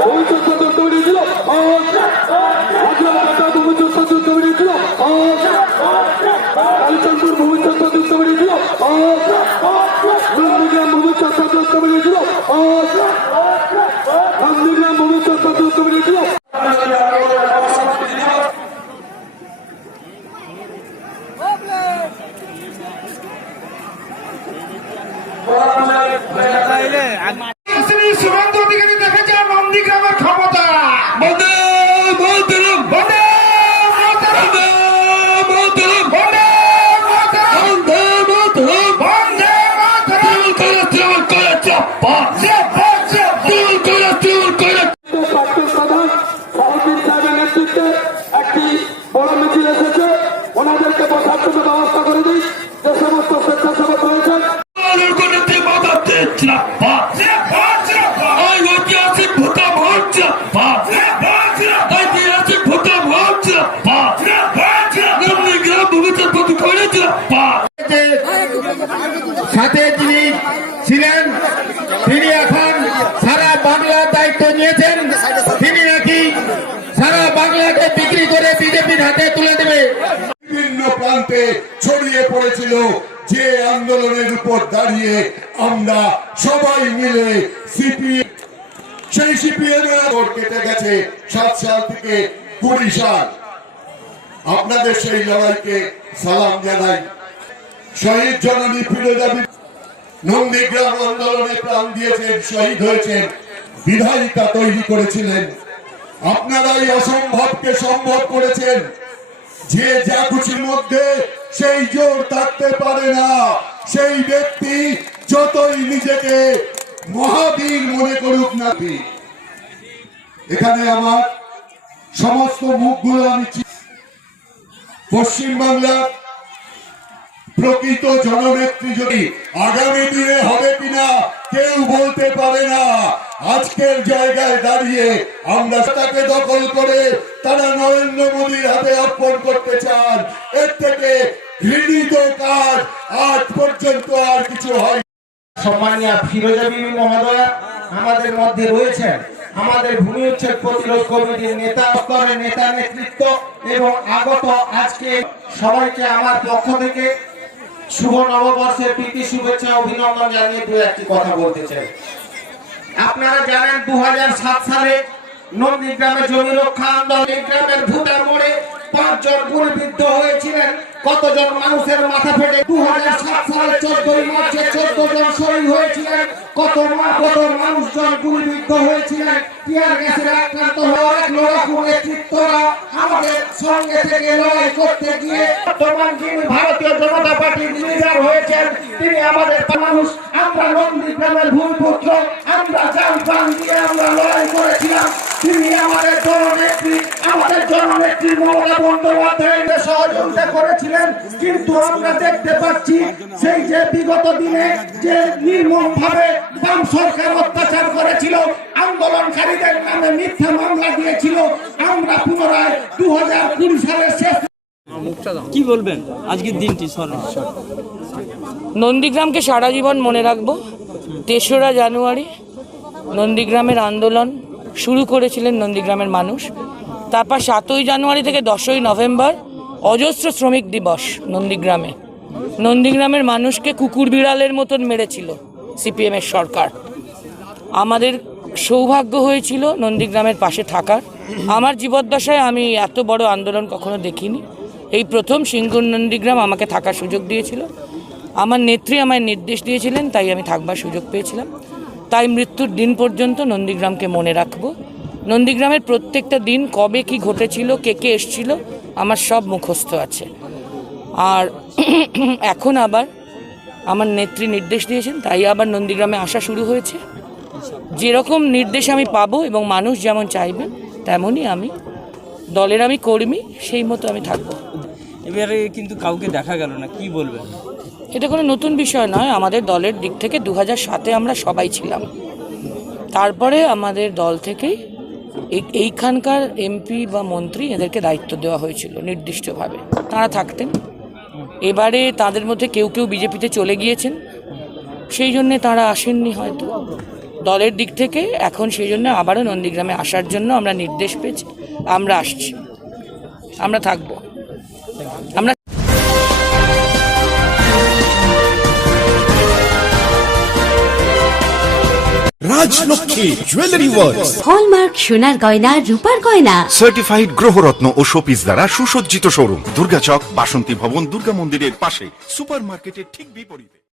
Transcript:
ভবিষ্যৎ যুদ্ধ বেরিয়েছিল ভবিষ্যৎ যুদ্ধ বেরিয়েছিল কালীচন্দ্র ভবিষ্যৎ যুদ্ধ বেরিয়েছিল নন্দীগ্রাম ভবিষ্যৎ যুদ্ধ বেরিয়েছিল নন্দীগ্রাম ভবিষ্যৎ যুদ্ধ বেরিয়েছিল। সুরেন্দ্র অধিকারী দেখেছে নন্দীগ্রামের ক্ষমতা একটি বড় মিছিল এসেছে, ওনাদেরকে বসার জন্য ব্যবস্থা করে দিই। যে সমস্ত স্বেচ্ছাসেবক রয়েছেন সাথে যিনি ছিলেন তিনি এখন সারা বাংলার দায়িত্ব নিয়েছেন। তিনি নাকি সারা বাংলাকে বিক্রি করে বিজেপির হাতে তুলে দেবে। বিভিন্ন প্রান্তে ছড়িয়ে পড়েছিল যে আন্দোলনের উপর দাঁড়িয়ে আমরা সবাই মিলে সিপিএম, সেই সিপিএম কেটে গেছে 7 সাল থেকে 20 সাল। আপনাদের সেই লড়াইকে সালাম জানাই। শহীদ জননী ফিরোজা নন্দীগ্রাম আন্দোলনে প্রাণ দিয়েছেন, শহীদ হয়েছেন, বিধায়িকা তৈরি করেছিলেন। আপনারাই অসম্ভবকে সম্ভব করেছেন। যে যা খুশির মধ্যে সেই জোর থাকতে পারে না। সেই ব্যক্তি যতই নিজেকে মহাবীর মনে করুক না, এখানে আমার সমস্ত মুখগুলো আমি পশ্চিমবাংলা প্রকৃত জননেত্রী যদি আগামী দিনে হবে কিনা কেউ বলতে পারে না। আজকের জায়গায় দাঁড়িয়ে আমরা তাকে দখল করে তারা নরেন্দ্র মোদীর হাতে অর্পণ করতে চান। এর থেকে ঘৃণিত কাজ আজ পর্যন্ত আর কিছু হয়। সম্মানীয় ফিরোজা বিবি মহোদয়া আমাদের মধ্যে রয়েছেন। আমাদের ভূমি উচ্ছেদ প্রতিরোধ কমিটির নেতা স্তরের নেতা নেতৃত্ব এবং আগত আজকে সবাইকে আমার পক্ষ থেকে শুভ নববর্ষের প্রীতি শুভেচ্ছা অভিনন্দন জানিয়ে দু একটি কথা বলতে চাই। আপনারা জানেন 2007 সালে নন্দীগ্রামে জমি রক্ষা আন্দোলন গ্রামের ভুটার মোড়ে 5 জন গুলিবিদ্ধ হয়েছিলেন। কতজন মানুষের মাথা ফেটে 2007 সালে 14 মার্চে 14 জন শহীদ হয়েছিলেন। কত মানুষজন গুলিবিদ্ধ হয়েছিলেন। টিয়ার গ্যাসের আক্রান্ত হওয়ার লড়াকু নেতৃত্বরা আমাদের সঙ্গে থেকে লড়াই করতে গিয়ে বর্তমান যিনি ভারতীয় জনতা পার্টির লিডার হয়েছেন তিনি আমাদের মানুষ। আমরা নন্দীগ্রামের ভূমিপুত্র, আমরা জান প্রাণ দিয়ে আমরা লড়াই করেছিলাম। তিনি আমাদের জননেত্রী মমতা বন্দ্যোপাধ্যায়ের সহযোগিতা করেছিলেন। কিন্তু আমরা দেখতে পাচ্ছি সেই যে বিগত দিনে যে নির্মম ভাবে বাম সরকার অত্যাচার করেছিল, আন্দোলনকারীদের নামে মিথ্যা মামলা দিয়েছিল, আমরা পুনরায় 2020 সালের শেষ কি বলবেন আজকের দিনটি? নন্দীগ্রামকে সারা জীবন মনে রাখবো। 3রা জানুয়ারি নন্দীগ্রামের আন্দোলন শুরু করেছিলেন নন্দীগ্রামের মানুষ। তারপর 7ই জানুয়ারি থেকে 10ই নভেম্বর অজস্র শ্রমিক দিবস নন্দীগ্রামে। নন্দীগ্রামের মানুষকে কুকুর বিড়ালের মতন মেরেছিল সিপিএমের সরকার। আমাদের সৌভাগ্য হয়েছিল নন্দীগ্রামের পাশে থাকার। আমার জীবদ্দশায় আমি এত বড় আন্দোলন কখনো দেখিনি। এই প্রথম সিঙ্গুর নন্দীগ্রাম আমাকে থাকার সুযোগ দিয়েছিল। আমার নেত্রী আমায় নির্দেশ দিয়েছিলেন, তাই আমি থাকবার সুযোগ পেয়েছিলাম। তাই মৃত্যুর দিন পর্যন্ত নন্দীগ্রামকে মনে রাখবো। নন্দীগ্রামের প্রত্যেকটা দিন কবে কি ঘটেছিল, কে কে এসেছিল, আমার সব মুখস্থ আছে। আর এখন আবার আমার নেত্রী নির্দেশ দিয়েছেন, তাই আবার নন্দীগ্রামে আসা শুরু হয়েছে। যেরকম নির্দেশ আমি পাবো এবং মানুষ যেমন চাইবে তেমনই আমি দলের আমি কর্মী, সেই মতো আমি থাকবো। এবারে কিন্তু কাউকে দেখা গেল না, কি বলবেন? এটা কোনো নতুন বিষয় নয়। আমাদের দলের দিক থেকে 2007-এ আমরা সবাই ছিলাম। তারপরে আমাদের দল থেকেই এইখানকার এমপি বা মন্ত্রী এদেরকে দায়িত্ব দেওয়া হয়েছিল নির্দিষ্টভাবে, তারা থাকতেন। এবারে তাদের মধ্যে কেউ কেউ বিজেপিতে চলে গিয়েছেন, সেই জন্যে তারা আসেননি হয়তো। দলের দিক থেকে এখন সেই জন্য আবারও নন্দীগ্রামে আসার জন্য আমরা নির্দেশ পেয়েছি, আমরা আসছি, আমরা থাকবো। আমরা রাজলক্ষ্মী জুয়েলারি ওয়ার্ল্ড, হলমার্ক সোনার গয়না রূপার গয়না, সার্টিফাইড গ্রহরত্ন ও শোপিস দ্বারা সুসজ্জিত শোরুম, দুর্গাচক বাসন্তী ভবন দুর্গা মন্দিরের পাশে, সুপার মার্কেটের ঠিক বিপরীতে।